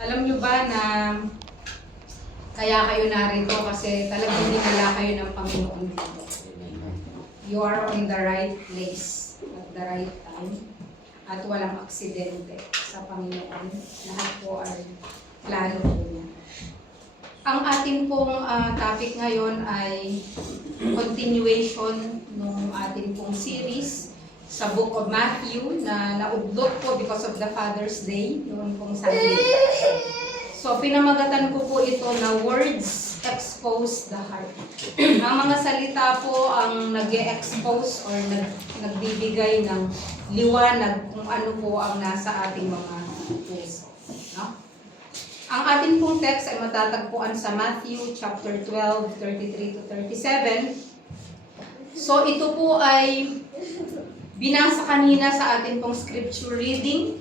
Alam nyo ba na kaya kayo narito kasi talagang dinala kayo ng Panginoon dito. You are on the right place at the right time at walang aksidente sa Panginoon. Lahat po ay plano po niya. Ang atin pong topic ngayon ay continuation ng atin pong series sa Book of Matthew na naudlot po because of the Father's Day, noon pong Sunday. So, pinamagatan ko po ito na Words Expose the Heart. Ang mga salita po ang nag-e-expose or nagbibigay ng liwanag kung ano po ang nasa ating mga puso. No? Ang ating pong text ay matatagpuan sa Matthew chapter 12, 33 to 37. So, ito po ay binasa kanina sa ating pong scripture reading.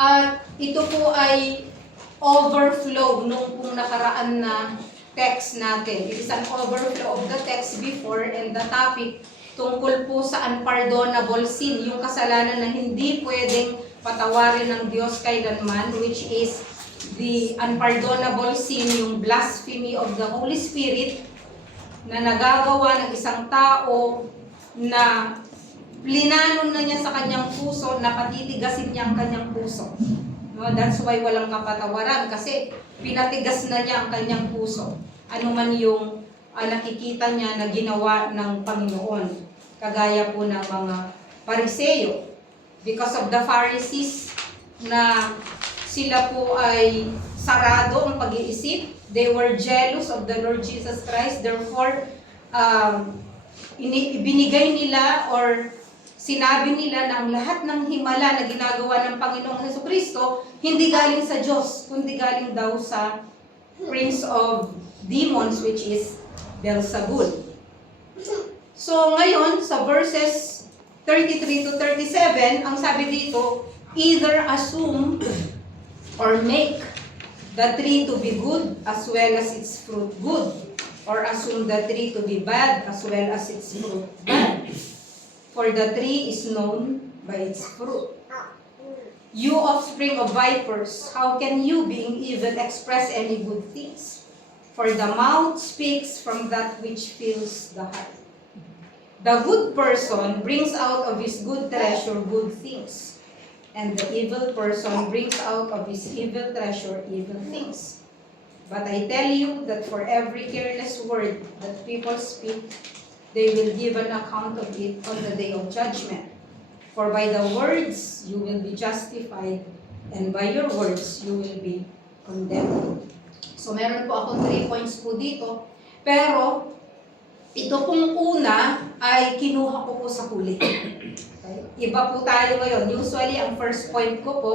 At ito po ay overflow nung pong nakaraan na text natin. It is an overflow of the text before and the topic tungkol po sa unpardonable sin, yung kasalanan na hindi pwedeng patawarin ng Diyos kailanman, which is the unpardonable sin, yung blasphemy of the Holy Spirit na nagagawa ng isang tao na plinanon na niya sa kanyang puso na patitigasin niya ang kanyang puso. No, that's why walang kapatawaran kasi pinatigas na niya ang kanyang puso. Ano man yung nakikita niya na ginawa ng Panginoon. Kagaya po ng mga Pariseo. Because of the Pharisees na sila po ay sarado ang pag-iisip. They were jealous of the Lord Jesus Christ. Therefore, binigay nila or sinabi nila na ang lahat ng himala na ginagawa ng Panginoong Jesucristo hindi galing sa Diyos, kundi galing daw sa Prince of Demons, which is Beelzebul. So ngayon, sa verses 33 to 37, ang sabi dito, either assume or make the tree to be good as well as its fruit good, or assume the tree to be bad as well as its fruit bad. For the tree is known by its fruit. You offspring of vipers, how can you, being evil, express any good things? For the mouth speaks from that which fills the heart. The good person brings out of his good treasure good things, and the evil person brings out of his evil treasure evil things. But I tell you that for every careless word that people speak, they will give an account of it on the day of judgment. For by the words you will be justified, and by your words you will be condemned. So meron po akong 3 points po dito, pero ito pong una ay kinuha ko po sa huli. Okay? Iba po tayo ngayon. Usually, ang first point ko po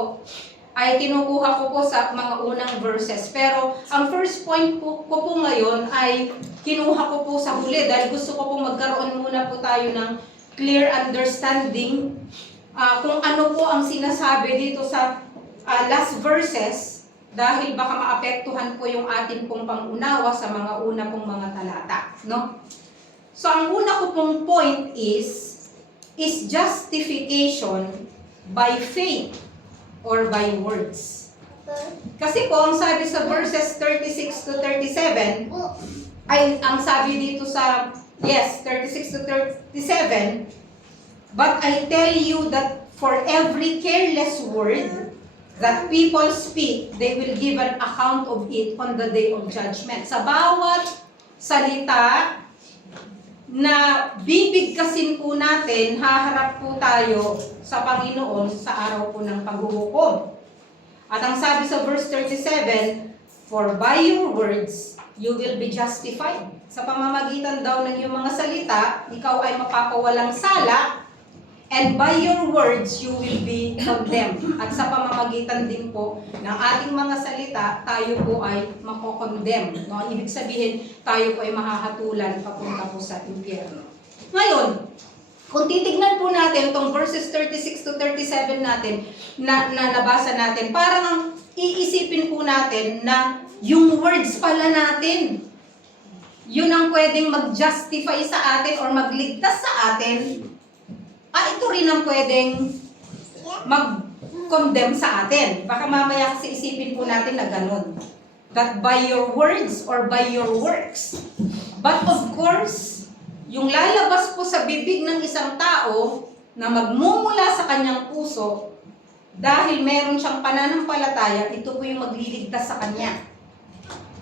ay kinukuha ko po sa mga unang verses. Pero ang first point ko po ngayon ay kinuha ko po sa huli dahil gusto ko po magkaroon muna po tayo ng clear understanding kung ano po ang sinasabi dito sa last verses dahil baka maapektuhan po yung atin pong pangunawa sa mga una pong mga talata. No? So ang una ko pong point is justification by faith or by words. Kasi po, ang sabi sa verses 36 to 37, ay ang sabi dito sa, 36 to 37, but I tell you that for every careless word that people speak, they will give an account of it on the day of judgment. Sa bawat salita na bibigkasin po natin, haharap po tayo sa Panginoon sa araw po ng paghuhukom. At ang sabi sa verse 37, for by your words, you will be justified. Sa pamamagitan daw ng iyong mga salita, ikaw ay mapapawalang sala, and by your words, you will be condemned. At sa pamamagitan din po ng ating mga salita, tayo po ay mako-condemn. No? Ibig sabihin, tayo po ay mahahatulan papunta po sa impyerno. Ngayon, kung titignan po natin itong verses 36 to 37 natin, na nabasa natin, parang iisipin po natin na yung words pala natin, yun ang pwedeng mag-justify sa atin or magligtas sa atin. Ito rin ang pwedeng condemn sa atin. Baka mamaya kasi isipin po natin na ganun. That by your words or by your works. But of course, yung lalabas po sa bibig ng isang tao na magmumula sa kanyang puso, dahil meron siyang pananampalataya, ito po yung magliligtas sa kanya.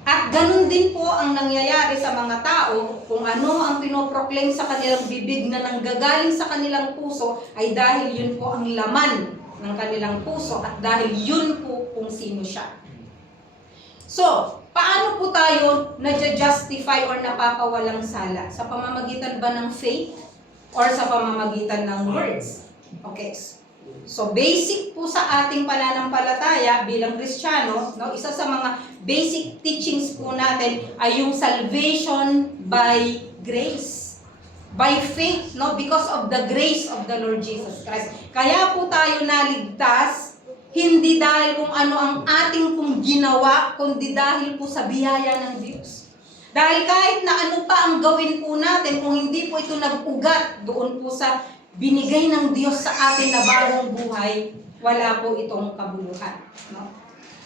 At ganun din po ang nangyayari sa mga tao kung ano ang pinoproclaim sa kanilang bibig na nanggagaling sa kanilang puso ay dahil yun po ang laman ng kanilang puso at dahil yun po kung sino siya. So, paano po tayo na-justify or napapawalang sala? Sa pamamagitan ba ng faith or sa pamamagitan ng words? Okay. So, basic po sa ating pananampalataya bilang Kristiyano, no, isa sa mga basic teachings po natin ay yung salvation by grace. By faith, no, because of the grace of the Lord Jesus Christ. Kaya po tayo naligtas, hindi dahil kung ano ang ating pong ginawa, kundi dahil po sa biyaya ng Diyos. Dahil kahit na ano pa ang gawin po natin, kung hindi po ito nag-ugat doon po sa binigay ng Diyos sa atin na bagong buhay, wala po itong kabuluhan. No?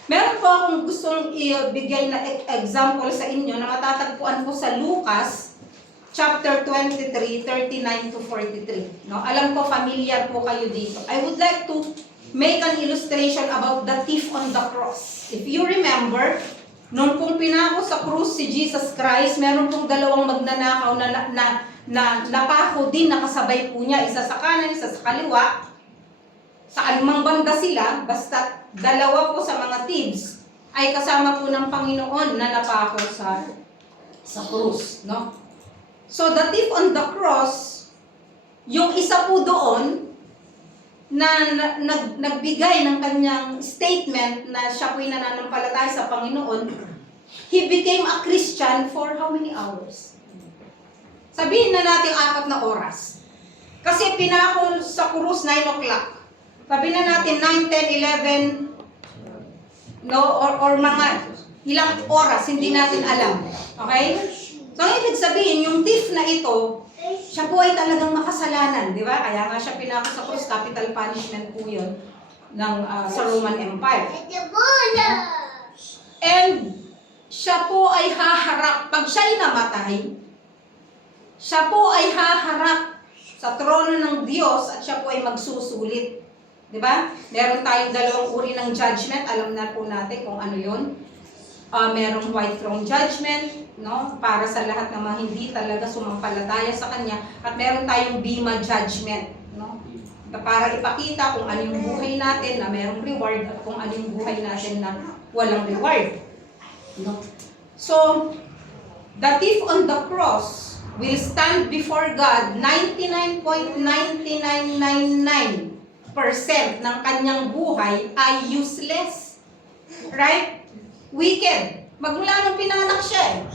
Meron po akong gustong ibigay na example sa inyo na matatagpuan po sa Lucas chapter 23, 39 to 43. No? Alam ko familiar po kayo dito. I would like to make an illustration about the thief on the cross. If you remember, noon pong pinako sa krus si Jesus Christ, meron pong dalawang magnanakaw na napako din, nakasabay po niya, isa sa kanan, isa sa kaliwa. Sa anumang banda sila, basta dalawa po sa mga thieves, ay kasama po ng Panginoon na napako sa krus. No? So, the thief on the cross, yung isa po doon, na nagbigay ng kanyang statement na siya po'y nananampalataya sa Panginoon, he became a Christian for how many hours? Sabihin na natin 4 na oras. Kasi pinako sa krus 9 o'clock. Sabihin na natin 9, 10, 11, no, or mga ilang oras, hindi natin alam. Okay? So, ibig sabihin, yung thief na ito, siya po ay talagang makasalanan, di ba? Kaya nga siya pinako sa krus, capital punishment po yun sa Roman Empire. And siya po ay haharap, pag siya'y namatay, siya po ay haharap sa trono ng Diyos at siya po ay magsusulit. Di ba? Meron tayong dalawang uri ng judgment, alam na po natin kung ano yun. Merong white throne judgment, no, para sa lahat ng mga hindi talaga sumampalataya sa Kanya, at meron tayong bema judgment, no, para ipakita kung ano yung buhay natin na merong reward at kung ano yung buhay natin na walang reward. No? So, the thief on the cross will stand before God 99.9999% ng kanyang buhay ay useless. Right? Wicked. Magmula nung pinanganak siya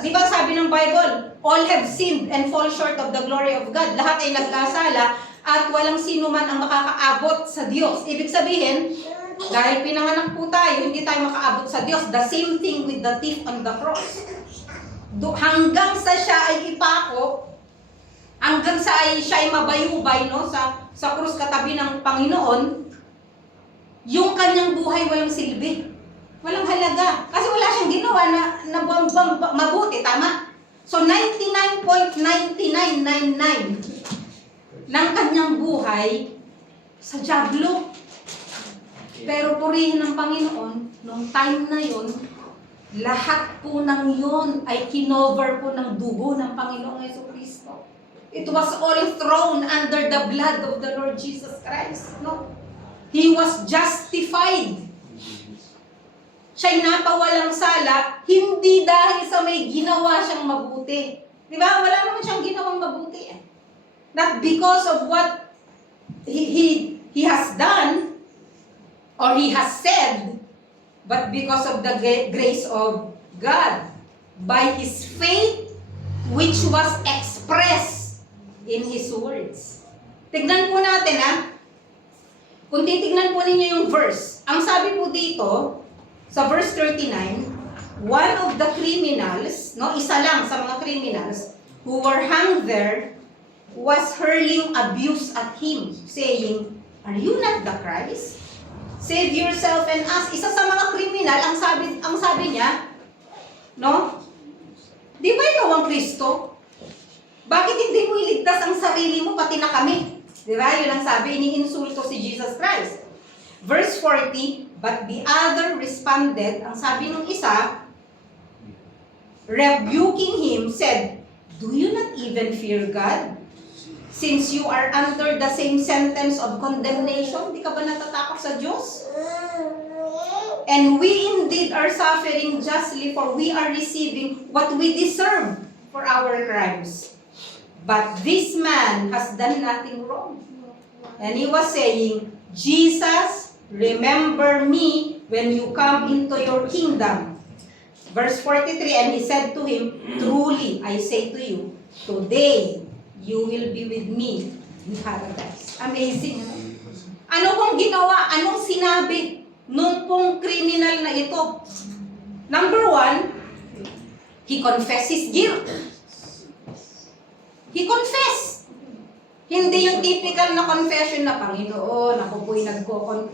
di ba sabi ng Bible, all have sinned and fall short of the glory of God. Lahat ay nagkasala at walang sino man ang makakaabot sa Diyos. Ibig sabihin, dahil pinanganak po tayo, hindi tayo makaabot sa Diyos. The same thing with the thief on the cross. Hanggang sa siya ay ipako, hanggang sa siya ay mabayubay, no, sa krus katabi ng Panginoon, yung kanyang buhay walang silbi. Walang halaga. Kasi wala siyang ginawa na mabuti, tama? So, 99.9999 ng kanyang buhay sa dyablo. Pero purihin ng Panginoon, nung time na yon, lahat po ng yun ay kinover po ng dugo ng Panginoong Jesucristo. It was all thrown under the blood of the Lord Jesus Christ. No? He was justified. Siya'y napawalang sala, hindi dahil sa may ginawa siyang mabuti. Di ba? Wala naman siyang ginawang mabuti. Not because of what he has done or he has said, but because of the grace of God, by His faith, which was expressed in His words. Tignan po natin, kung titignan po ninyo yung verse, ang sabi po dito, sa verse 39, one of the criminals, no, isa lang sa mga criminals, who were hung there, was hurling abuse at him, saying, Are you not the Christ? Save yourself and us. Isa sa mga kriminal, ang sabi niya, no? Di ba ikaw ang Kristo? Bakit hindi mo iligtas ang sarili mo, pati na kami? Di ba? Yun ang sabi, iniinsulto si Jesus Christ. Verse 40, but the other responded, ang sabi ng isa, rebuking him, said, do you not even fear God? Since you are under the same sentence of condemnation, di ka ba natatakot sa Diyos? And we indeed are suffering justly, for we are receiving what we deserve for our crimes. But this man has done nothing wrong. And he was saying, Jesus, remember me when you come into your kingdom. Verse 43, and he said to him, truly, I say to you, today you will be with me in paradise. Amazing. Ano pong ginawa? Anong sinabi nung pong criminal na ito? Number one, he confessed his guilt. He confessed. Hindi yung typical na confession na, Panginoon, ako po'y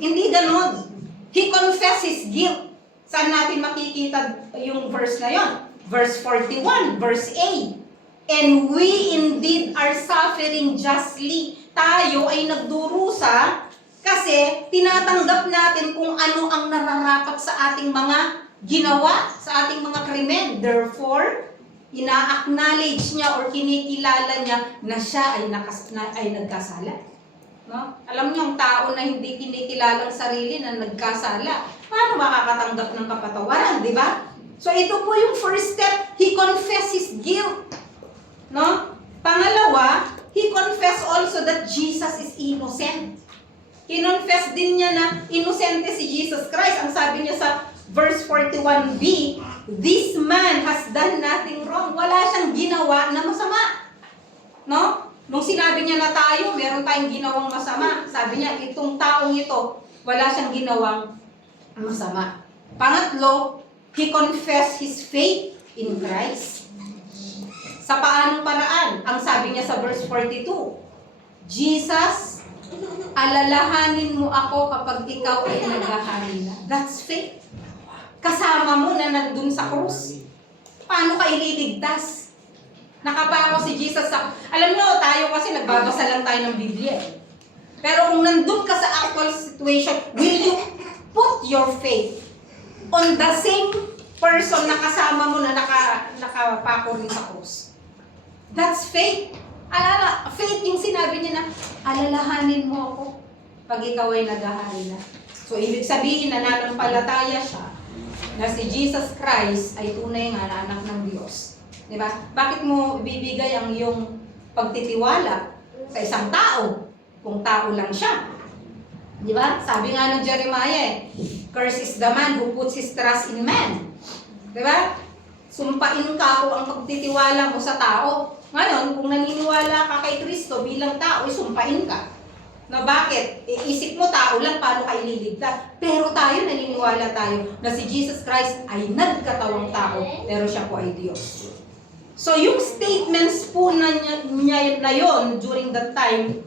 Hindi ganon. He confessed his guilt. Saan natin makikita yung verse na yon? Verse 41, verse 8. And we indeed are suffering justly. Tayo ay nagdurusa kasi tinatanggap natin kung ano ang nararapat sa ating mga ginawa, sa ating mga krimen. Therefore, ina-acknowledge niya or kinikilala niya na siya ay nagkasala. No? Alam niyo, ang tao na hindi kinikilalang sarili na nagkasala, paano makakatanggap ng kapatawaran, di ba? So ito po yung first step, he confessed his guilt. No? Pangalawa, he confessed also that Jesus is innocent. Kinonfess din niya na inosente si Jesus Christ. Ang sabi niya sa verse 41b, this man has done nothing wrong. Wala siyang ginawa na masama. No? Nung sinabi niya na tayo, meron tayong ginawang masama. Sabi niya, itong taong ito, wala siyang ginawang masama. Pangatlo, he confessed his faith in Christ. Sa paanong paraan? Ang sabi niya sa verse 42, Jesus, alalahanin mo ako kapag ikaw ay naghahari na. That's faith. Kasama mo na nandun sa krus. Paano ka ililigtas? Nakapako si Jesus sa... Alam nyo, tayo kasi nagbabasa lang tayo ng Biblia. Pero kung nandun ka sa actual situation, will you put your faith on the same person na kasama mo na nakapako rin sa krus? That's faith. Faith yung sinabi niya na, alalahanin mo ako pag ikaw ay naghahari na. So, ibig sabihin na nanampalataya siya na si Jesus Christ ay tunay nga na anak ng Diyos. Diba? Bakit mo bibigay ang iyong pagtitiwala sa isang tao kung tao lang siya? Diba? Sabi nga ng Jeremiah, curse is the man who puts his trust in man. Diba? Sumpain ka kung ang pagtitiwala mo sa tao. Ngayon, kung naniniwala ka kay Kristo bilang tao, sumpain ka. Na bakit? Iisip mo tao lang, paano ka ililigtas? Pero tayo, naniniwala tayo na si Jesus Christ ay nagkatawang tao, pero siya po ay Diyos. So, yung statements po niya na yon during that time,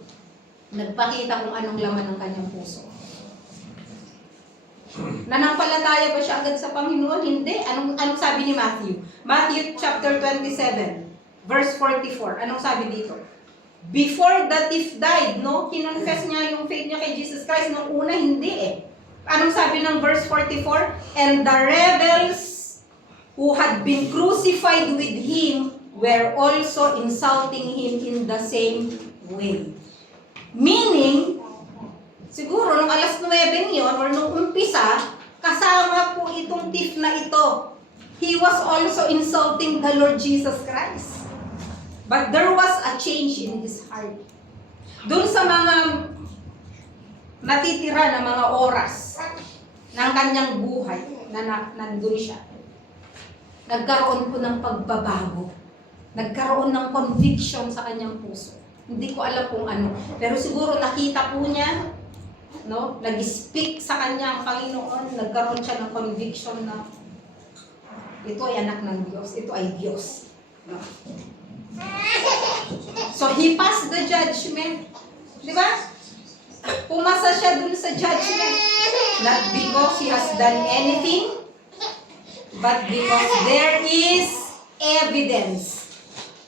nagpakita kung anong laman ng kanyang puso. Nanampalataya ba siya agad sa Panginoon? Hindi. Anong sabi ni Matthew? Matthew chapter 27, verse 44. Anong sabi dito? Before the thief died, no? Kinonfess niya yung faith niya kay Jesus Christ. Nung una, hindi eh. Anong sabi ng verse 44? And the rebels who had been crucified with him were also insulting him in the same way. Meaning, siguro nung alas 9 yun, or nung umpisa, kasama po itong thief na ito. He was also insulting the Lord Jesus Christ. But there was a change in his heart. Doon sa mga natitira na mga oras ng kanyang buhay na nandun siya, nagkaroon po ng pagbabago. Nagkaroon ng conviction sa kanyang puso. Hindi ko alam kung ano. Pero siguro nakita po niya, no? Nag-speak sa kanya ang Panginoon, nagkaroon siya ng conviction na ito ay anak ng Diyos, ito ay Diyos. No? So he passed the judgment. Di ba? Pumasa siya dun sa judgment. Not because he has done anything, but because there is evidence.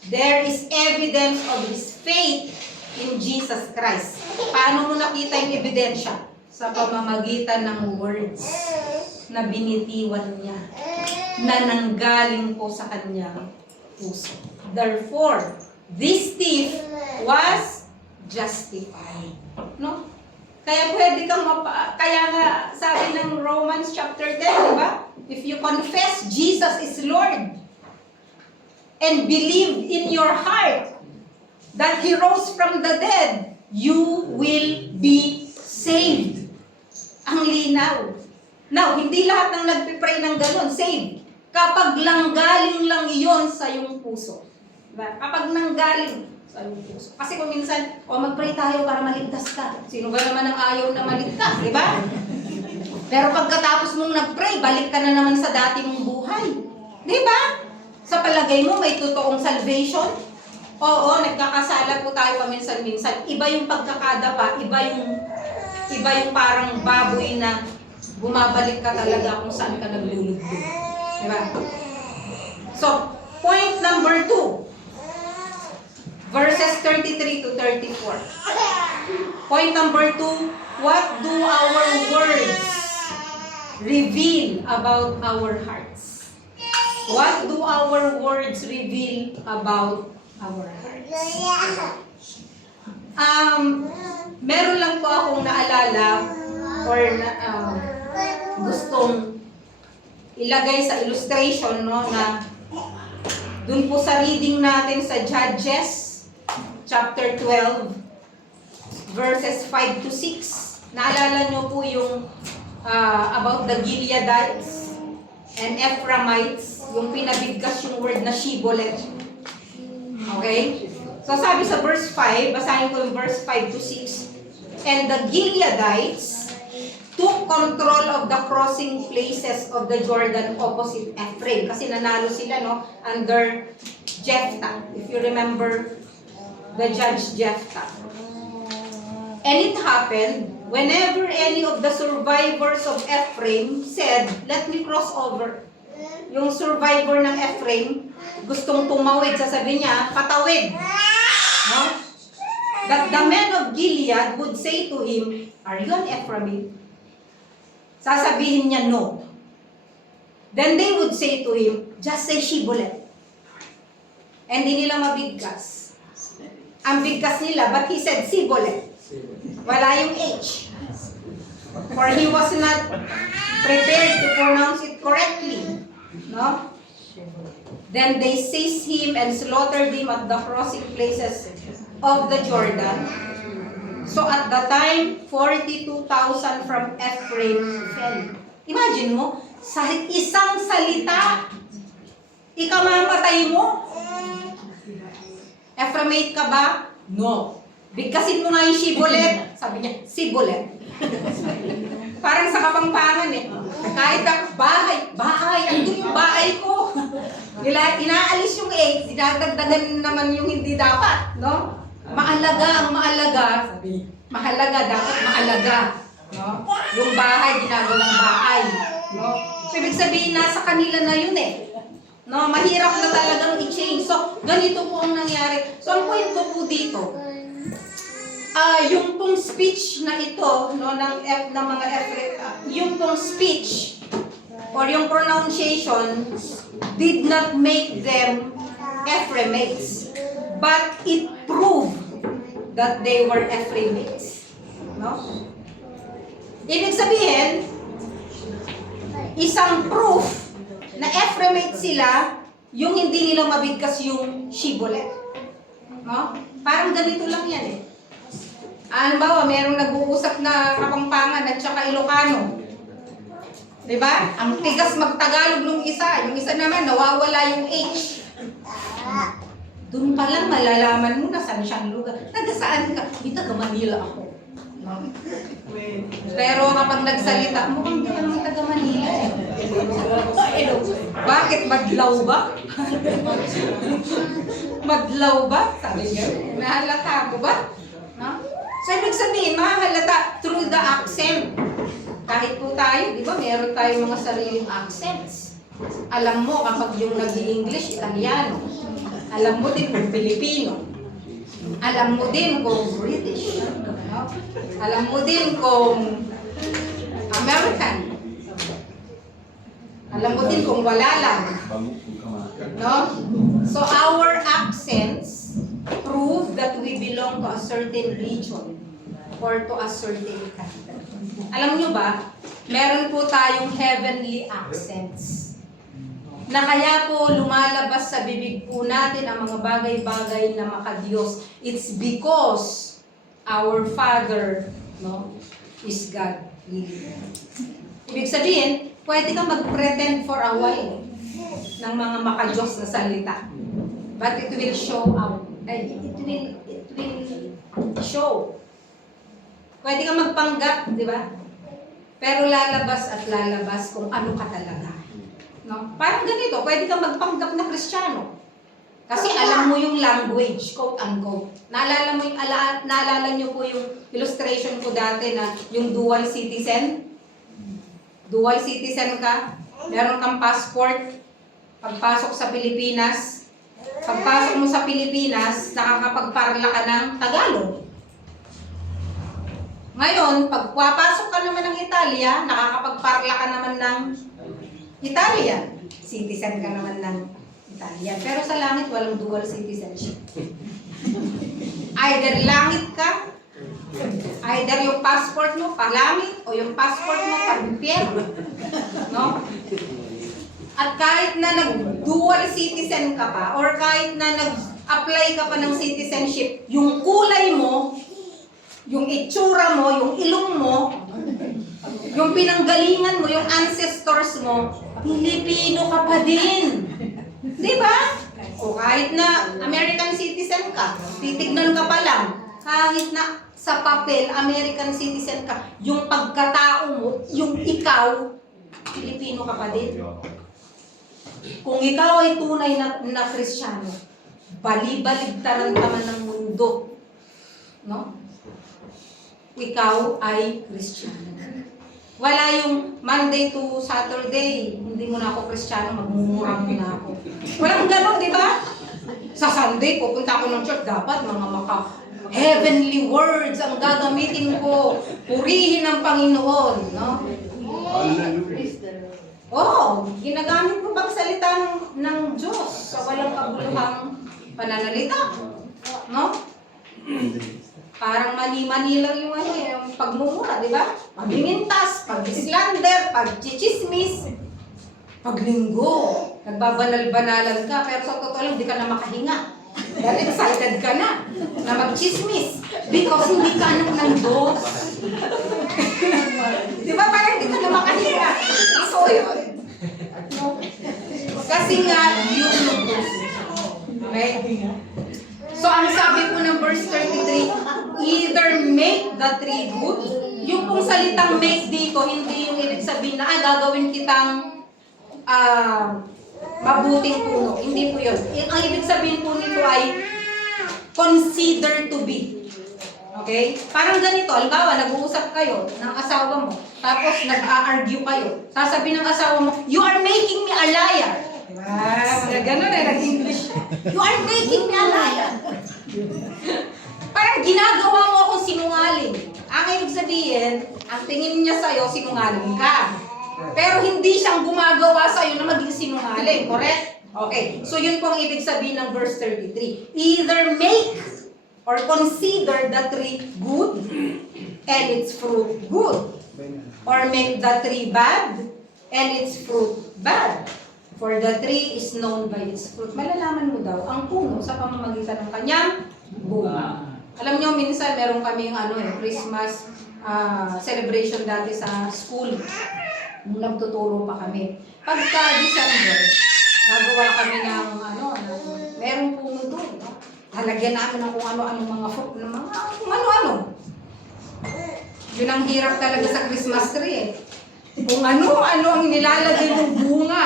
There is evidence of his faith in Jesus Christ. Paano mo nakita yung ebidensya? Sa pamamagitan ng words na binitiwan niya, na nanggaling po sa kanyang puso. Therefore, this thief was justified. No? Kaya pwede kang kaya nga sabi ng Romans chapter 10, di ba? If you confess Jesus is Lord and believe in your heart that He rose from the dead, you will be saved. Ang linaw. Now, hindi lahat ng nagpipray ng ganun, saved. Kapag langgaling lang iyon sa iyong puso. Diba? Kapag nanggaling sa iyong puso. Kasi kung minsan, magpray tayo para maligtas ka. Sino ba naman ang ayaw na maligtas, di ba? Pero pagkatapos mong nagpray, balik ka na naman sa dati mong buhay. Di ba? Sa palagay mo, may totoong salvation? Oo, nagkakasala po tayo paminsan-minsan. Iba yung pagkakadapa, iba yung parang baboy na bumabalik ka talaga kung saan ka naglulugdog. Diba? So, point number 2. Verses 33 to 34. Point number 2, what do our words reveal about our hearts? What do our words reveal about our hearts? Meron lang po akong naalala or gustong ilagay sa illustration, no, na dun po sa reading natin sa Judges chapter 12 verses 5 to 6. Naalala nyo po yung about the Gileadites and Ephraimites, yung pinabigkas yung word na Shibboleth. Okay? So sabi sa verse 5, basahin ko yung verse 5 to 6. And the Gileadites took control of the crossing places of the Jordan opposite Ephraim. Kasi nanalo sila, no, under Jephthah. If you remember the judge Jephthah. And it happened, whenever any of the survivors of Ephraim said, let me cross over. Yung survivor ng Ephraim, gustong tumawid, sasabihin niya, patawid. No? That the men of Gilead would say to him, are you an Ephraimite? Sasabihin niya, no. Then they would say to him, just say Shibboleth. And di nila mabigkas. Ang bigkas nila, but he said Shibboleth. Wala yung H. For he was not prepared to pronounce it correctly. No? Then they seized him and slaughtered him at the crossing places of the Jordan. So at the time, 42,000 from Ephraim fell. Imagine mo, sa isang salita, ikamamatay mo. Ephraimite ka ba? No. Bigkasin mo nga yung Shibboleth. Sabi niya, Shibboleth. Parang sa Kapampangan eh. Kahit ang bahay, andun yung bahay ko. Inaalis yung 8, dinadagdagan naman yung hindi dapat, no? Maalaga ang maalaga, sabi, mahalaga, dapat maalaga, no? Yung bahay, ginagawang bahay, no? So, ibig sabihin, nasa kanila na yun eh. No, mahirap na talagang i-change. So, ganito po ang nangyari. So, ang point ko po dito, yung pong speech na ito, no, ng mga yung pong speech or yung pronunciation did not make them Ephraimites, but it proved that they were Ephraimites. No? Ibig sabihin, isang proof na Ephraimite sila, yung hindi nila mabigkas yung Shibboleth. No? Parang ganito lang yan eh. Halimbawa, merong nag-uusap na Kapampangan at saka Ilocano. Diba? Ang tigas magtagalog nung isa, yung isa naman nawawala yung H. Doon pa lang malalaman mo na saan siyang lugar. Taga-saan ka? Taga Manila ako. No? Pero kapag nagsalita, mukhang di ka naman taga Manila eh. Bakit? Madlaw ba? Madlaw ba? Sabi niya. Nahalata ko ba? No? So, ibig sabihin, mahahalata through the accent. Kahit po tayo, di ba, meron tayong mga sariling accents. Alam mo kapag yung nag-i-English, Italiano. Alam mo din kung Pilipino. Alam mo din kung British. No? Alam mo din kung American. Alam mo din kung wala lang. No? So our accents prove that we belong to a certain region or to a certain country. Alam nyo ba, meron po tayong heavenly accents na kaya po lumalabas sa bibig po natin ang mga bagay-bagay na makadiyos. It's because our Father, no, is God. Ibig sabihin, pwede kang mag-pretend for a while ng mga makadiyos na salita. But it will show out. It will show. Pwede kang magpanggap, di ba? Pero lalabas at lalabas kung ano ka talaga. No? Parang ganito, pwede kang magpanggap na Kristiyano. Kasi alam mo yung language, quote-unquote. Naalala nyo po yung illustration ko dati na yung dual citizen? Dual citizen ka, meron kang passport, pagpasok sa Pilipinas, pagpasok mo sa Pilipinas, nakakapagparla ka ng Tagalog. Ngayon, pag papasok ka naman ng Italia, nakakapagparla ka naman ng Italian. Citizen ka naman ng Italian. Pero sa langit, walang dual citizenship. Either langit ka, either yung passport mo palangit, o yung passport mo pag-impyerno. No? At kahit na nag-dual citizen ka pa, or kahit na nag-apply ka pa ng citizenship, yung kulay mo, yung itsura mo, yung ilong mo, yung pinanggalingan mo, yung ancestors mo, Pilipino ka pa din. Di ba? O kahit na American citizen ka, titignan ka pa lang, kahit na sa papel, American citizen ka, yung pagkatao mo, yung ikaw, Pilipino ka pa din. Kung ikaw ay tunay na Kristiyano, bali-baligtaran ka man ng mundo, no? Ikaw ay Kristiyano. Wala yung Monday to Saturday, hindi mo na ako Kristiyano, magmumura mo na ako. Walang ganon, di ba? Sa Sunday, pupunta ako ng church, dapat mga heavenly words ang gagamitin ko. Purihin ang Panginoon, no? Ginagamit ko pagsalita ng Diyos sa walang kabuluhang pananalita, no? Parang mani-mani lang yung yung pagmumura, di ba? Paglingintas, pag-slander, pag-chichismis, paglinggo, nagbabanal-banalan ka, pero sa totoo lang, di ka na makahinga. Dahil excited ka na mag-chismis because hindi ka anak ng Diyos. Di ba? Parang hindi ka na makahinga. So, yun. Kasi nga, yun yung Diyos. Okay? So, ang sabi po ng verse 33, either make the tree good. Yung pong salitang make dito, hindi yung ibig sabihin na gagawin kitang mabuting puno. Hindi po yun. Ang ibig sabihin po nito ay consider to be. Okay? Parang ganito, halimbawa, nag-uusap kayo ng asawa mo, tapos nag-a-argue kayo. Sasabihin ng asawa mo, you are making me a liar. Mga ganun nag-English. You are making me a liar. Parang ginagawa mo akong sinungaling. Ang ibig sabihin, ang tingin niya sa'yo, sinungaling ka. Pero hindi siyang gumagawa sa'yo na maging sinungaling. Correct? Okay. So yun po ang ibig sabihin ng verse 33. Either make or consider the tree good and its fruit good. Or make the tree bad and its fruit bad. For the tree is known by its fruit. Malalaman mo daw ang puno sa pamamagitan ng kanyang bunga. Alam nyo, minsan meron kaming Christmas celebration dati sa school. Nung nagtuturo pa kami. Pagka December, gagawa kami ng merong puno doon. Halagyan namin ng kung ano-ano mga fruit, kung ano-ano. Yun ang hirap talaga sa Christmas tree Kung ano-ano ang nilalagay mong bunga.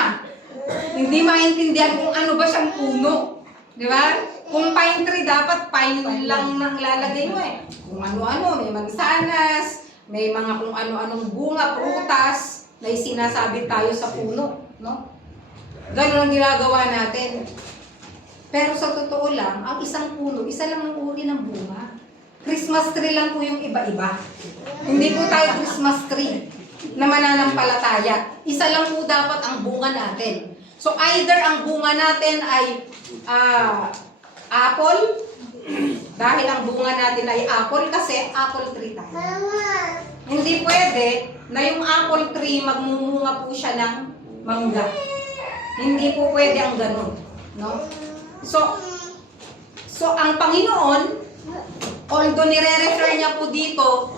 Hindi maintindihan kung ano ba siyang puno. Di ba? Kung pine tree, dapat pine lang nang lalagay mo eh. Kung ano-ano, may mansanas, may mga kung ano-anong bunga, prutas, na sinasabi tayo sa puno. No? Ganun ang ginagawa natin. Pero sa totoo lang, ang isang puno, isa lang ang uri ng bunga. Christmas tree lang po yung iba-iba. Hindi po tayo Christmas tree na mananampalataya. Isa lang po dapat ang bunga natin. So either ang bunga natin ay apple, dahil ang bunga natin ay apple kasi apple tree tayo. Hindi pwede na yung apple tree magmumunga po siya ng mangga. Hindi po pwede ang ganun. No? So ang Panginoon, although nire-refer niya po dito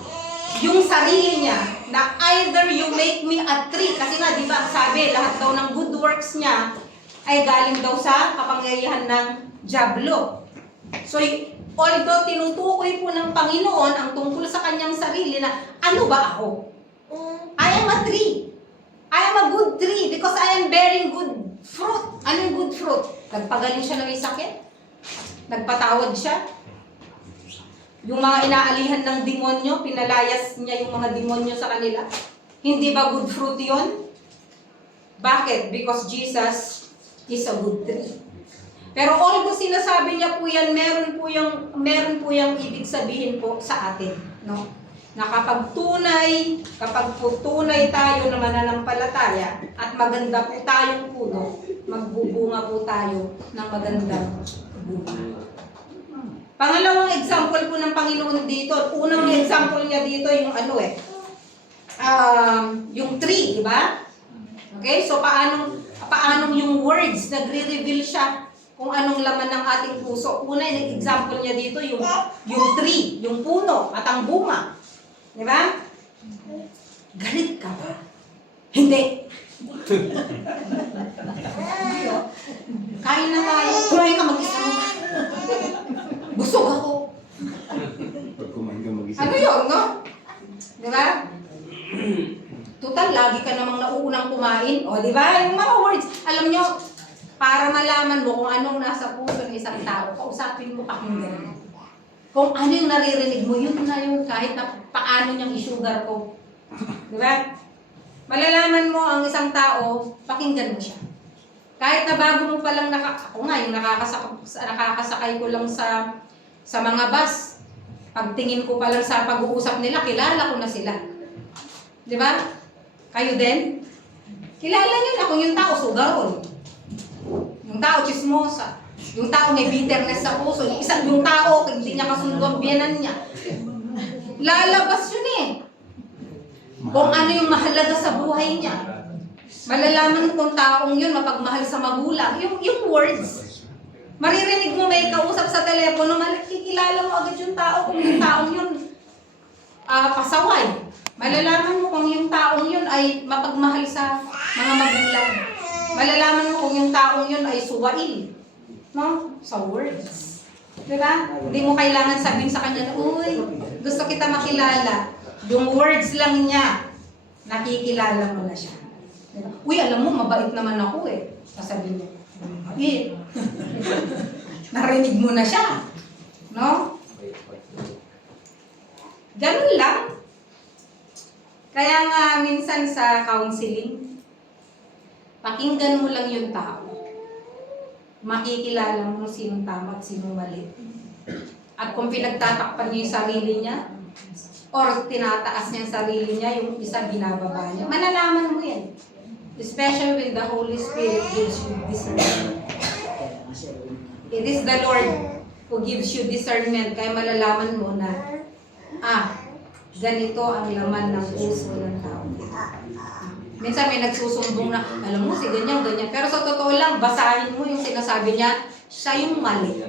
yung sarili niya na either you make me a tree, kasi nga di ba ang sabi, lahat daw ng good works niya ay galing daw sa kapangyarihan ng diablo. So although tinutukoy po ng Panginoon ang tungkol sa kanyang sarili na ano ba ako? I am a tree. I am a good tree because I am bearing good fruit. Ano yung good fruit? Nagpagaling siya ng may sakit? Nagpatawad siya? Yung mga inaalihan ng demonyo, pinalayas niya yung mga demonyo sa kanila? Hindi ba good fruit yun? Bakit? Because Jesus is a good tree. Pero although sinasabi niya po yan, meron po yung ibig sabihin po sa atin. No? Na kapag po tunay tayo na mananampalataya at maganda po tayong puno, magbubunga po tayo ng magandang bunga. Pangalawang example po ng Panginoon dito, unang example niya dito yung yung tree, di ba? Okay, so paanong yung words, nagre-reveal siya kung anong laman ng ating puso. Una, yung example niya dito, yung tree, yung puno at ang bunga. Di ba? Galit ka ba? Hindi. Kain na tayo. Kumain ka mag-isa. Busog ako. Pag kumain ka mag-isa. Ano yun, no? Di ba? Total, lagi ka namang nauunang kumain. O, di ba? Yung mga words. Alam nyo, para malaman mo kung anong nasa puso ng isang tao, kausapin mo pakinggan. Kung ano yung naririnig mo, yun na yung kahit na paano niyang isugar ko. Di ba? Malalaman mo ang isang tao, pakinggan mo siya. Kahit na bago mo palang ako nga, yung nakakasakay ko lang sa mga bus, pagtingin ko pa lang sa pag-uusap nila, kilala ko na sila. Di ba? Kayo din? Kilala nyo na kung yung tao sugaron. Yung tao chismosa. Yung tao may bitterness sa puso. Yung tao, hindi niya kasundo ang biyanan niya. Lalabas yun eh. Kung ano yung mahalaga sa buhay niya. Malalaman kung taong yun mapagmahal sa magulang. Yung words. Maririnig mo may kausap sa telepono, makikilala mo agad yung tao kung yung taong yun pasaway. Malalaman mo kung yung taong yun ay mapagmahal sa mga magulang. Malalaman mo kung yung taong yun ay suwail. No? Sa words. Diba? Hindi mo kailangan sabihin sa kanya, uy, gusto kita makilala. Yung words lang niya, nakikilala mo na siya. Diba? Uy, alam mo, mabait naman ako eh. Sasabihin niya, mabait. Narinig mo na siya. No? Ganun lang. Kaya nga minsan sa counseling, pakinggan mo lang yung tao. Makikilala mo sinong tama at sinong mali. At kung pinagtatakpan niya yung sarili niya, or tinataas niya yung sarili niya, yung isa binababa niya, malalaman mo yan. Especially when the Holy Spirit gives you discernment. It is the Lord who gives you discernment, kaya malalaman mo na, ganito ang laman ng puso ng tao. Minsan may nagsusumbong na, alam mo, si ganyan. Pero sa totoo lang, basahin mo yung sinasabi niya, siya yung mali.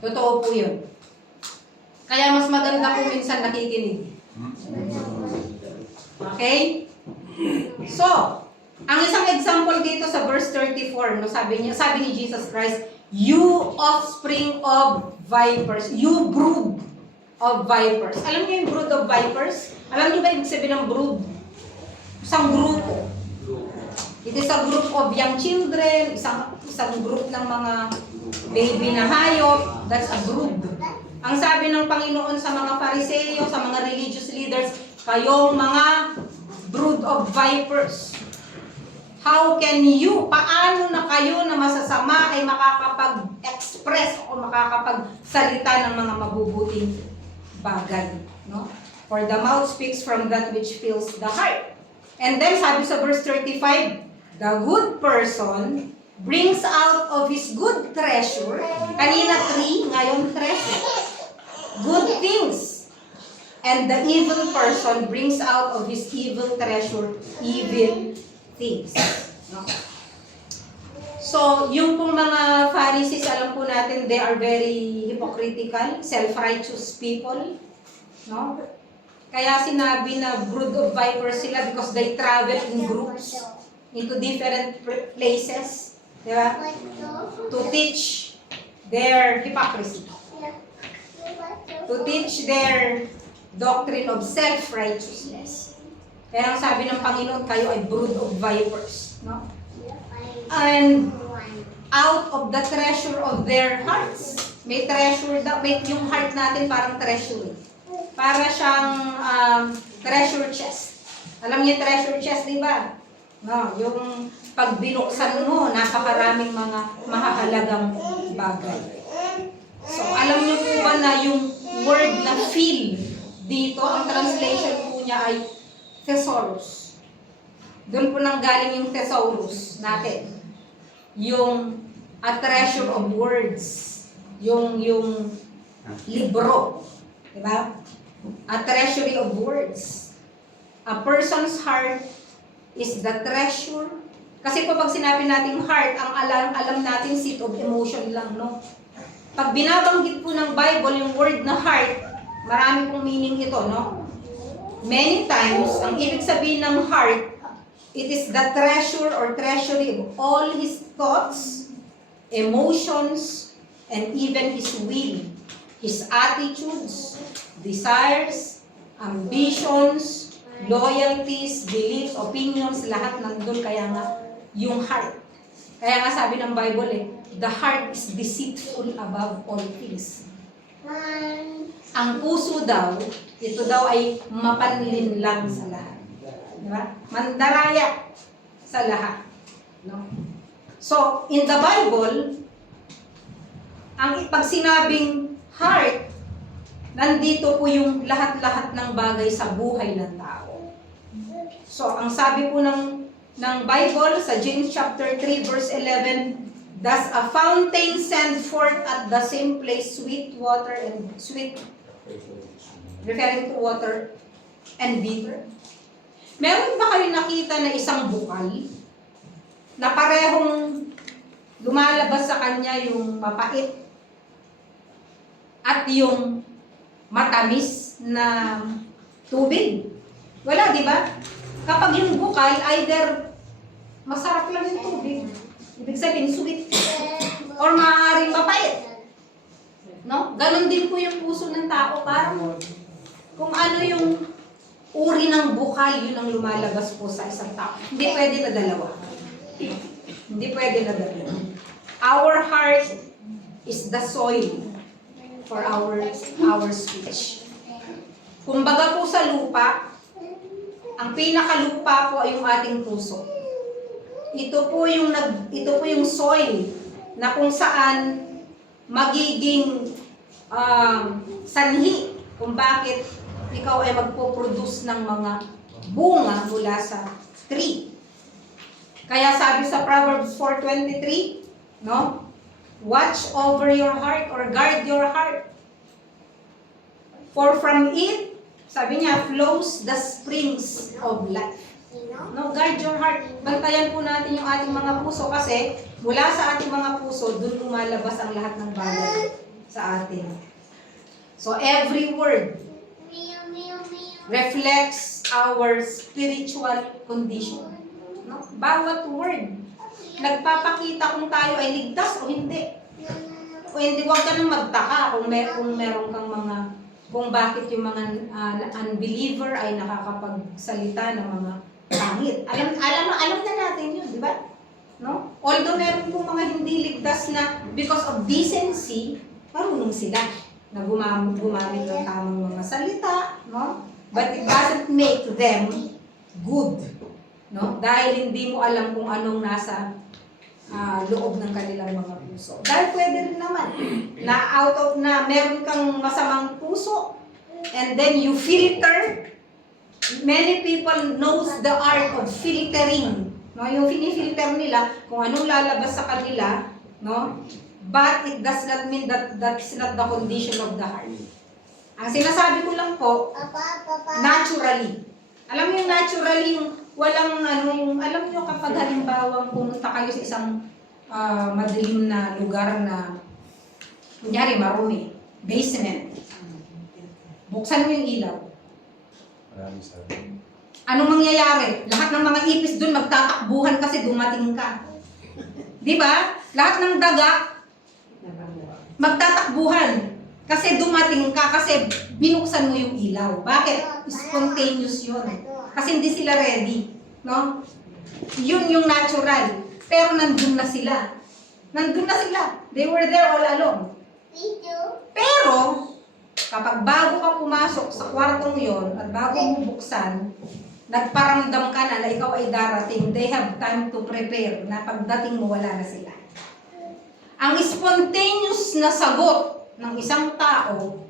Totoo po yun. Kaya mas maganda po minsan nakikinig. Okay? So, ang isang example dito sa verse 34, no, sabi ni Jesus Christ, you offspring of vipers, you brood of vipers. Alam niyo yung brood of vipers? Alam niyo ba ibig sabihin ng brood? Isang grupo. It is a group of young children, isang group ng mga baby na hayop. That's a brood. Ang sabi ng Panginoon sa mga Fariseo, sa mga religious leaders, kayong mga brood of vipers. How can you, paano na kayo na masasama ay makakapag-express o makakapagsalita ng mga mabubuting bagay? No? For the mouth speaks from that which fills the heart. And then sabi sa verse 35, the good person brings out of his good treasure, kanina tree, ngayon treasure, good things. And the evil person brings out of his evil treasure, evil things. No? So, yung pong mga Pharisees, alam po natin, they are very hypocritical, self-righteous people. No? Kaya sinabi na brood of vipers sila because they travel in groups into different places, di ba? To teach their hypocrisy. To teach their doctrine of self-righteousness. Kaya ang sabi ng Panginoon, kayo ay brood of vipers. No? And out of the treasure of their hearts, may treasure daw, yung heart natin parang treasure. Para siyang treasure chest. Alam niyo treasure chest, di ba? No, yung pag binuksan mo, napakaraming mga mahahalagang bagay. So, alam niyo po ba na yung word na fill dito, ang translation po niya ay thesaurus. Doon po nang galing yung thesaurus natin. Yung a treasure of words. Yung libro. Diba? A treasury of words. A person's heart is the treasure. Kasi po pag sinabi nating heart, ang alam natin seat of emotion lang, no? Pag binabanggit po ng Bible yung word na heart, marami pong meaning ito, no? Many times, ang ibig sabihin ng heart, it is the treasure or treasury of all his thoughts, emotions, and even his will, his attitudes, desires, ambitions, loyalties, beliefs, opinions, lahat nandun. Kaya nga, yung heart. Kaya nga sabi ng Bible the heart is deceitful above all things. Ang puso daw, ito daw ay mapanlin lang sa lahat. Diba? Mandaraya sa lahat. No? So, in the Bible, pag sinabing heart, nandito po yung lahat-lahat ng bagay sa buhay ng tao. So, ang sabi po ng Bible sa James chapter 3 verse 11, does a fountain send forth at the same place sweet water and sweet, referring to water and bitter? Meron ba kayo nakita na isang bukal na parehong lumalabas sa kanya yung mapait at yung matamis na tubig? Wala, di ba? Kapag yung bukal, either masarap lang yung tubig, ibig sabihin sweet, or maaaring mapait. No? Ganon din po yung puso ng tao, parang kung ano yung uri ng bukal, yun ang lumalabas po sa isang tao. Hindi pwede na dalawa. Hindi pwede na dalawa. Our heart is the soil for our speech. Kumbaga po sa lupa, ang pinakalupa po ay yung ating puso. Ito po yung soil na kung saan magiging sanhi kung bakit ikaw ay magpo-produce ng mga bunga mula sa tree. Kaya sabi sa Proverbs 4:23, no? Watch over your heart or guard your heart. For from it, sabi niya, flows the springs of life. No, guard your heart. Bantayan po natin yung ating mga puso kasi mula sa ating mga puso, dun lumalabas ang lahat ng bagay sa atin. So every word reflects our spiritual condition. No? Bawat word nagpapakita kung tayo ay ligtas o hindi. O hindi, huwag ka nang magtaka kung meron kang mga, kung bakit yung mga unbeliever ay nakakapagsalita ng mga pangit. Alam na natin yun, di ba? No? Although meron po mga hindi ligtas na because of decency, marunong sila na gumamit ng tamang mga salita, no? But it doesn't make them good, no? Dahil hindi mo alam kung anong nasa loob ng kanilang mga puso. Dahil pwede rin naman na meron kang masamang puso and then you filter. Many people knows the art of filtering. No, yung filter nila kung anong lalabas sa kanila, no? But it does not mean that that's not the condition of the heart. Ang sinasabi ko lang po, naturally. Alam mo yung naturally, yung walang yung alam niyo kapag halimbawa pumunta kayo sa isang madilim na lugar na kunyari marumi, basement. Buksan mo yung ilaw. Maraming salamat. Anong mangyayari? Lahat ng mga ipis doon magtatakbuhan kasi dumating ka. Di ba? Lahat ng daga magtatakbuhan kasi dumating ka, kasi binuksan mo yung ilaw. Bakit? Spontaneous yun. Kasi hindi sila ready. No? Yun yung natural. Pero nandun na sila. Nandun na sila. They were there all along. Pero, kapag bago ka pumasok sa kwartong yon at bago mo buksan, nagparamdam ka na ikaw ay darating, they have time to prepare na pagdating mo wala na sila. Ang spontaneous na sagot ng isang tao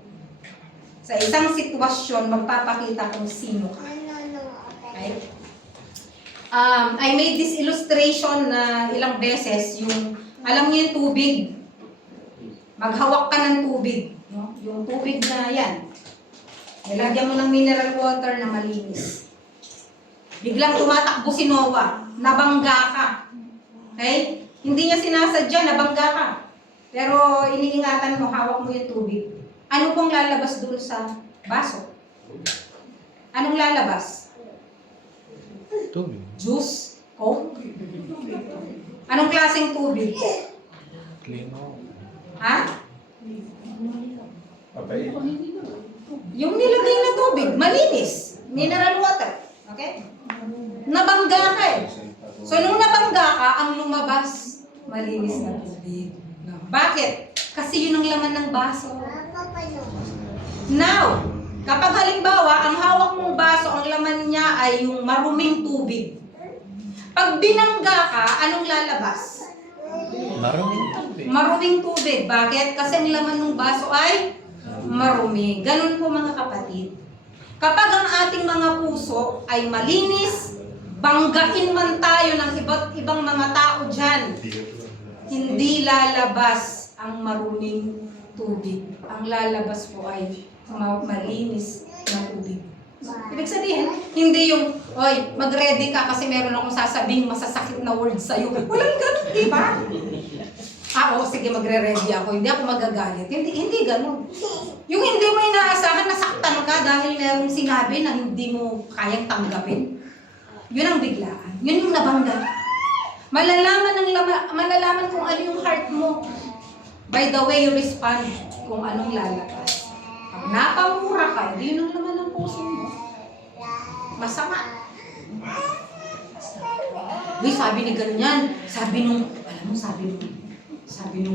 sa isang sitwasyon magpapakita kung sino ka. Okay? I made this illustration na ilang beses, yung, alam niyo yung tubig. Maghawak ka ng tubig. No? Yung tubig na yan. Nilagyan mo ng mineral water na malinis. Biglang tumatakbo si Noah. Nabangga ka. Okay? Hindi niya sinasadya, nabangga ka. Pero iniingatan mo, hawak mo yung tubig. Ano pong lalabas dun sa baso? Anong lalabas? Tubig. Juice? Coke? Anong klaseng tubig? Klino. Ha? Papay. Yung nilagay na tubig, malinis. Mineral water. Okay? Nabangga ka eh. So, nung nabangga ka, ang lumabas, malinis na tubig. No. Bakit? Kasi yun ang laman ng baso. Now, kapag halimbawa, ang hawak mong baso, ang laman niya ay yung maruming tubig. Pag binangga ka, anong lalabas? Maruming tubig. Maruming tubig. Bakit? Kasi ang laman ng baso ay marumi. Ganun po mga kapatid. Kapag ang ating mga puso ay malinis, banggain man tayo ng iba't ibang mga tao dyan, hindi lalabas ang maruming tubig. Ang lalabas po ay malinis na tubig. Ibig sabihin, hindi yung, oy, mag-ready ka kasi meron akong sasabing masasakit na word sa'yo. Walang ganun, di ba? Oo, sige, magre-ready ako. Hindi ako magagalit. Hindi ganun. Yung hindi mo inaasahan, nasaktan ka dahil merong sinabi na hindi mo kayang tanggapin. Yun ang biglaan. Yun yung nabangga. Malalaman kung ano yung heart mo by the way you respond kung anong lalabas. Pag napamura ka, hindi yun ang laman ng puso mo. Masama. Uy, sabi ni ganyan. Sabi nung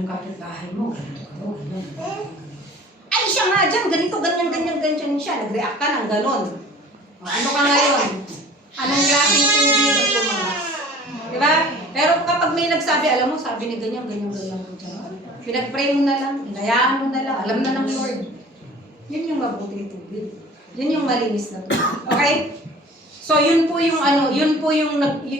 kapitbahay mo, ganito. Ay, siya nga dyan, ganito, ganyan siya. Nag-react ka ng ganon. Ano ka ngayon? Anong klaseng tubig ang lumakas? Diba? Pero kapag may nagsabi, alam mo, sabi ni ganyan. Pinag-pray mo na lang, inayaan mo na lang, alam na ng Lord. Yun yung mabuting tubig. Yun yung malinis na tubig. Okay? So, yun po yung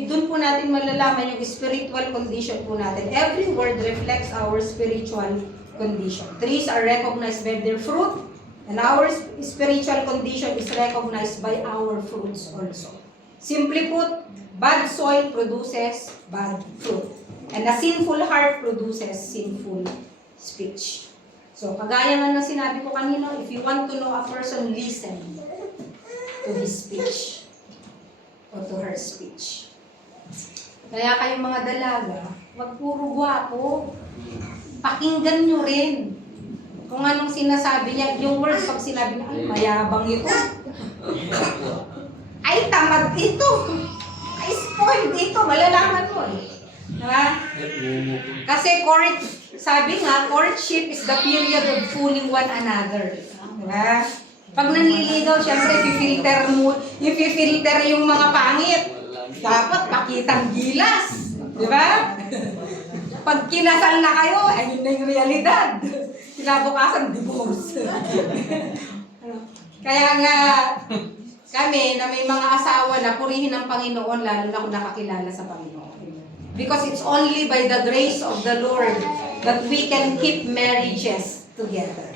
doon po natin malalaman yung spiritual condition po natin. Every word reflects our spiritual condition. Trees are recognized by their fruit, and our spiritual condition is recognized by our fruits also. Simply put, bad soil produces bad fruit. And a sinful heart produces sinful speech. So, kagaya nga ng sinabi ko kanina, if you want to know a person, listen to his speech o to her speech. Kaya kayong mga dalaga, wag puro gwapo. Pakinggan nyo rin kung anong sinasabi niya. Yung words pag sinabi niya, ay, mayabang ito. Ay, ay tamad ito. Ay spoiled ito. Malalaman mo eh. Diba? Kasi sabi nga, courtship is the period of fooling one another. Diba? Pag nanliligaw, syempre, i-filter yung mga pangit. Dapat pakitang gilas. Diba? Pag kinasal na kayo, ayun na yung realidad. Kinabukasan, divorce. Kaya nga, kami na may mga asawa na purihin ng Panginoon, lalo na kung nakakilala sa Panginoon. Because it's only by the grace of the Lord that we can keep marriages together.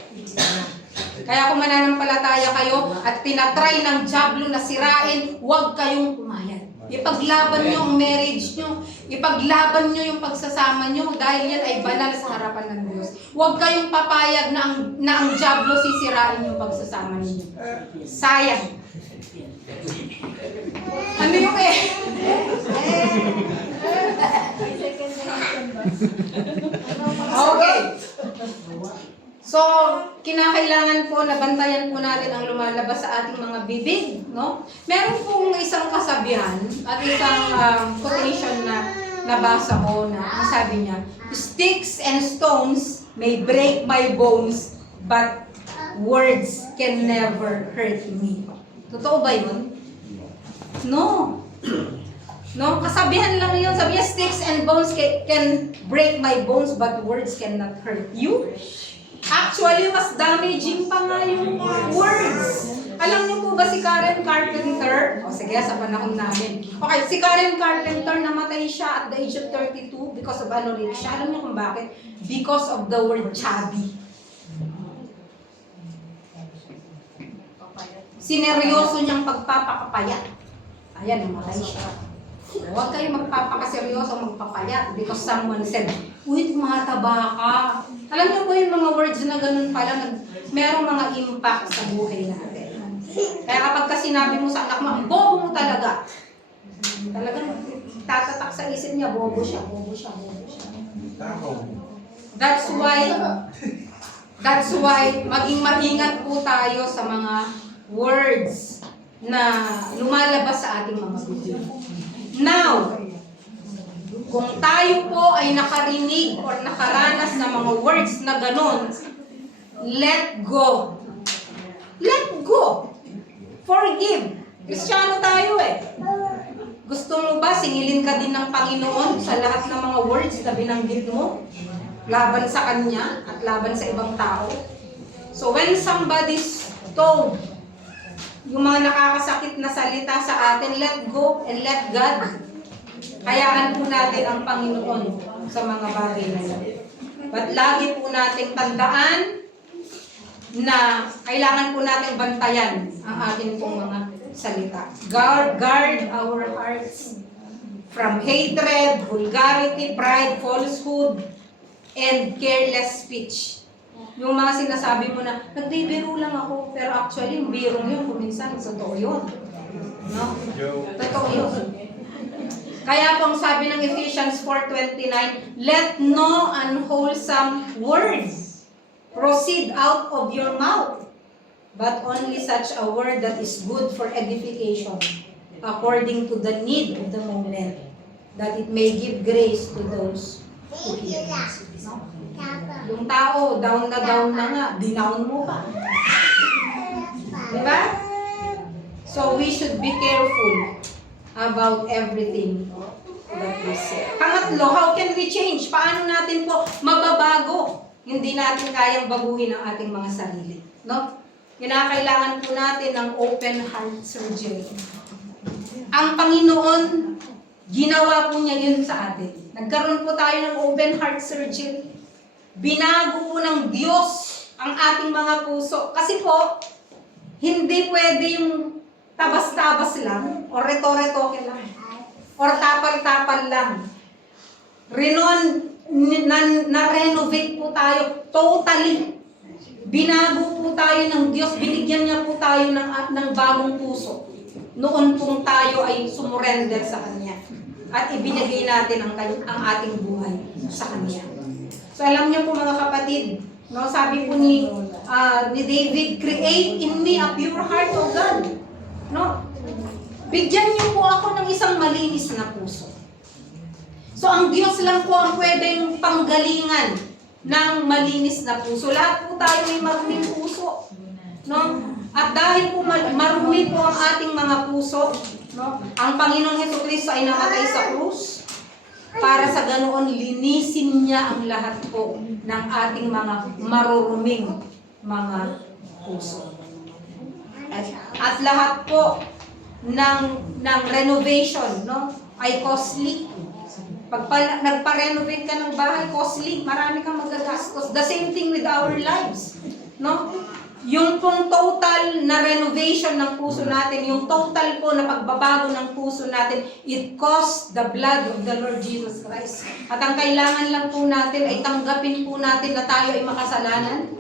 Kaya kung mananampalataya kayo at tinatry ng dyablo na sirain, huwag kayong pumayag. Ipaglaban nyo ang marriage nyo. Ipaglaban nyo yung pagsasama nyo dahil yan ay banal sa harapan ng Diyos. Huwag kayong papayag na ang dyablo sisirain yung pagsasama ninyo. Sayang. Ano yung Okay. So, kinakailangan po na bantayan po natin ang lumalabas sa ating mga bibig, no? Meron pong isang kasabihan at isang quotation na nabasa ko na ang sabi niya, "Sticks and stones may break my bones, but words can never hurt me." Totoo ba yun? No. No, kasabihan lang yun. Sabi niya, sticks and bones can break my bones, but words cannot hurt you. Actually, mas damaging pa nga yung words. Alam niyo po ba si Karen Carpenter? O sige, sa panahon namin. Okay, si Karen Carpenter, namatay siya at the age of 32 because of anorexia. Alam niyo kung bakit? Because of the word chubby. Sineryoso niyang pagpapakapayat. Ayan, namatay siya. Huwag kayo magpapakaseryoso, magpapayat because someone said, "Uy, tumataba ka." Alam niyo po yung mga words na ganun pala, merong mga impact sa buhay natin. Kaya kapag ka sinabi mo sa anak mo, "Ang bobo mo talaga." Talagang tatatak sa isip niya, bobo siya, bobo siya, bobo siya. That's why maging maingat po tayo sa mga words na lumalabas sa ating mga bibig. Now, kung tayo po ay nakarinig or nakaranas ng mga words na ganon, let go. Let go. Forgive. Kristiyano tayo eh. Gusto mo ba singilin ka din ng Panginoon sa lahat ng mga words na binanggit mo? Laban sa Kanya at laban sa ibang tao. So when somebody's told yung mga nakakasakit na salita sa atin, let go and let God. Hayaan po natin ang Panginoon sa mga bagay na yan. But lagi po nating tandaan na kailangan po nating bantayan ang ating pong mga salita. Guard our hearts from hatred, vulgarity, pride, falsehood, and careless speech. Yung mga sinasabi mo na, nagbibiro lang ako, pero actually, yung birong yun, kuminsan, totoo yun. No? Totoo yun. Kaya pong sabi ng Ephesians 4:29, let no unwholesome words proceed out of your mouth, but only such a word that is good for edification, according to the need of the moment, that it may give grace to those who hear. No? Yung tao, down na nga, dinown mo pa. Diba? So, we should be careful about everything that we say. Pangatlo, how can we change? Paano natin po mababago? Hindi natin kayang baguhin ang ating mga sarili. No? Kinakailangan po natin ng open heart surgery. Ang Panginoon, ginawa po niya yun sa atin. Nagkaroon po tayo ng open heart surgery. Binago po ng Diyos ang ating mga puso. Kasi po, hindi pwede yung tabas-tabas lang, o reto-retoke lang, or tapal-tapal lang. Na-renovate po tayo totally. Binago po tayo ng Diyos, binigyan niya po tayo ng bagong puso. Noon pong tayo ay sumurrender sa Kanya. At ibinigay natin ang ating buhay sa Kanya. So alam niyo po mga kapatid, no, sabi po ni David, create in me a pure heart, O God. No? Bigyan niyo po ako ng isang malinis na puso. So ang Diyos lang po ang pwedeng panggalingan ng malinis na puso. Lahat po tayo may maruming puso. No? At dahil po marumi po ang ating mga puso, no? Ang Panginoong Hesukristo ay namatay sa krus para sa ganoon linisin niya ang lahat po ng ating mga maruruming mga puso. At lahat po ng renovation, no, ay costly. Pag nagpa-renovate ka ng bahay, costly, marami kang magagastos. The same thing with our lives, no? Yung pong total na renovation ng puso natin, yung total po na pagbabago ng puso natin, it costs the blood of the Lord Jesus Christ. At ang kailangan lang po natin ay tanggapin po natin na tayo ay makasalanan,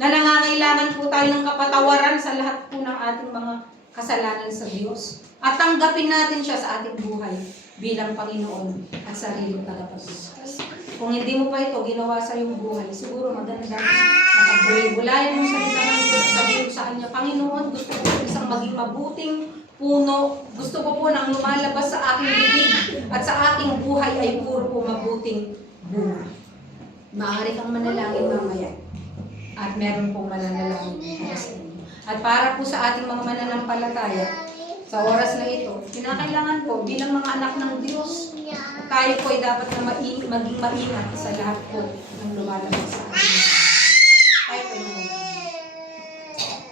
na nangangailangan po tayo ng kapatawaran sa lahat po ng ating mga kasalanan sa Diyos. At tanggapin natin siya sa ating buhay bilang Panginoon at sariling tagapagligtas. Kung hindi mo pa ito ginawa sa iyong buhay, siguro maganda nakabulay-bulayan mo sa ng Diyos, sabihin sa Kanya, Panginoon, gusto ko isang maging mabuting puno, gusto ko po nang lumalabas sa aking bibig at sa aking buhay ay puro po mabuting bunga. Maaari kang manalangin mamaya at meron pong mananalangin para sa inyo. At para po sa ating mga mananampalataya, sa oras na ito, kinakailangan po bilang mga anak ng Diyos, tayo po ay dapat na maging maingat sa lahat po ng lumalabas sa atin. Tayo po ay manalangin.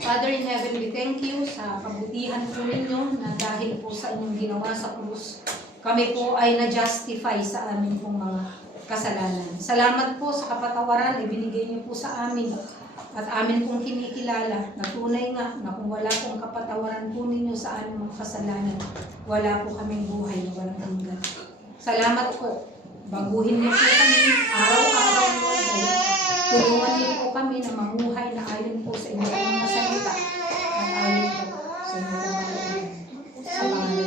Father in heaven, we thank you sa kabutihan po ninyo na dahil po sa inyong ginawa sa krus, kami po ay na-justify sa aming pong mga kasalanan. Salamat po sa kapatawaran ibinigay niyo po sa amin at amin pong kinikilala na tunay nga na kung wala pong kapatawaran po ninyo sa aming mga kasalanan, wala po kaming buhay na walang hanggan. Salamat po. Baguhin niyo po kami araw-araw po dahil tulungan niyo po kami na mamuhay na ayon po sa inyong mga salita at ayon po sa inyong mga sa pangalan